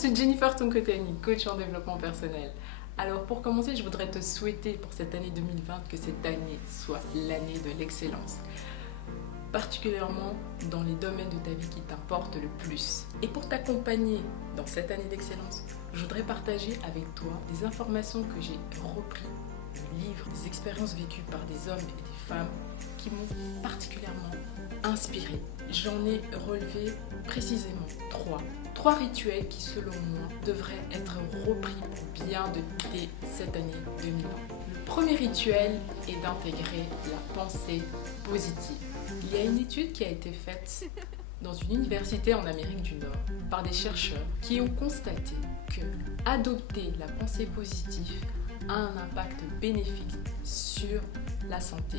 suis Jennifer Tonkotani, coach en développement personnel. Alors pour commencer, je voudrais te souhaiter pour cette année 2020 que cette année soit l'année de l'excellence, particulièrement dans les domaines de ta vie qui t'importent le plus. Et pour t'accompagner dans cette année d'excellence, je voudrais partager avec toi des informations que j'ai reprises des livres, des expériences vécues par des hommes et des femmes qui m'ont particulièrement inspirée. J'en ai relevé précisément trois rituels qui, selon moi, devraient être repris pour bien débuter cette année 2020. Le premier rituel est d'intégrer la pensée positive. Il y a une étude qui a été faite dans une université en Amérique du Nord par des chercheurs qui ont constaté que adopter la pensée positive a un impact bénéfique sur la santé,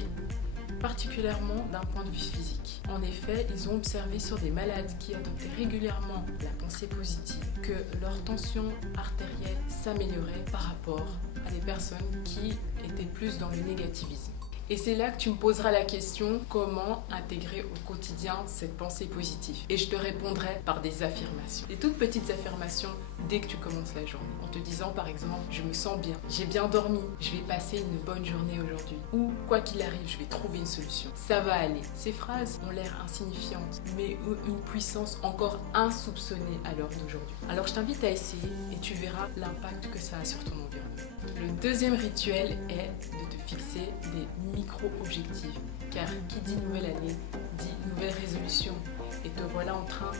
particulièrement d'un point de vue physique. En effet, ils ont observé sur des malades qui adoptaient régulièrement la pensée positive que leur tension artérielle s'améliorait par rapport à des personnes qui étaient plus dans le négativisme. Et c'est là que tu me poseras la question, comment intégrer au quotidien cette pensée positive? Et je te répondrai par des affirmations. Des toutes petites affirmations dès que tu commences la journée. En te disant par exemple, je me sens bien, j'ai bien dormi, je vais passer une bonne journée aujourd'hui. Ou quoi qu'il arrive, je vais trouver une solution. Ça va aller. Ces phrases ont l'air insignifiantes, mais ont une puissance encore insoupçonnée à l'heure d'aujourd'hui. Alors je t'invite à essayer et tu verras l'impact que ça a sur ton environnement. Le deuxième rituel est de te fixer des micro-objectifs, car qui dit nouvelle année dit nouvelle résolution, et te voilà en train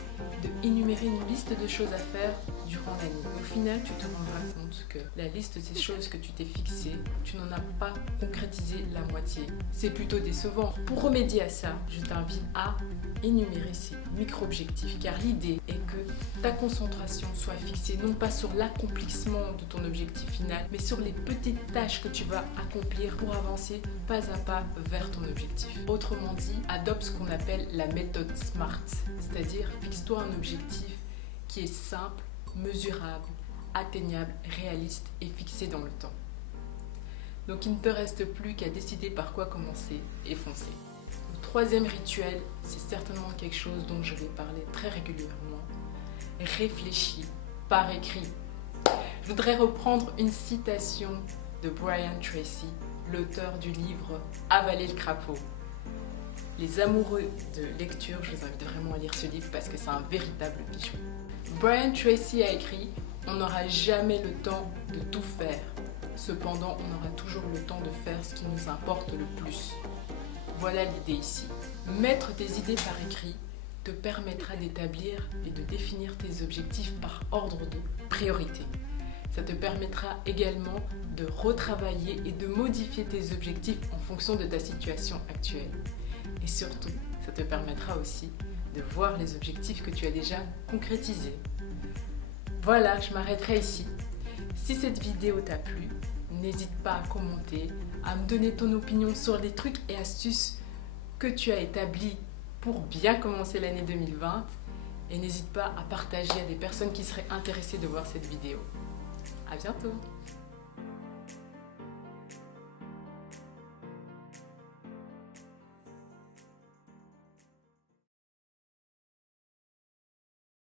de énumérer une liste de choses à faire durant l'année. Au final, tu te rendras compte que la liste de ces choses que tu t'es fixées, tu n'en as pas concrétisé la moitié. C'est plutôt décevant. Pour remédier à ça, je t'invite à énumérer ces micro-objectifs, car l'idée est que ta concentration soit fixée non pas sur l'accomplissement de ton objectif final, mais sur les petites tâches que tu vas accomplir pour avancer pas à pas vers ton objectif. Autrement dit, adopte ce qu'on appelle la méthode SMART, c'est-à-dire fixe-toi un objectif qui est simple, mesurable, atteignable, réaliste et fixé dans le temps. Donc il ne te reste plus qu'à décider par quoi commencer et foncer. Le troisième rituel, c'est certainement quelque chose dont je vais parler très régulièrement. Réfléchis par écrit. Je voudrais reprendre une citation de Brian Tracy, l'auteur du livre Avaler le crapaud. Les amoureux de lecture, je vous invite vraiment à lire ce livre parce que c'est un véritable bijou. Brian Tracy a écrit « On n'aura jamais le temps de tout faire. Cependant, on aura toujours le temps de faire ce qui nous importe le plus. » Voilà l'idée ici. Mettre tes idées par écrit te permettra d'établir et de définir tes objectifs par ordre de priorité. Ça te permettra également de retravailler et de modifier tes objectifs en fonction de ta situation actuelle. Et surtout, ça te permettra aussi de voir les objectifs que tu as déjà concrétisés. Voilà, je m'arrêterai ici. Si cette vidéo t'a plu, n'hésite pas à commenter, à me donner ton opinion sur les trucs et astuces que tu as établis pour bien commencer l'année 2020. Et n'hésite pas à partager à des personnes qui seraient intéressées de voir cette vidéo. À bientôt!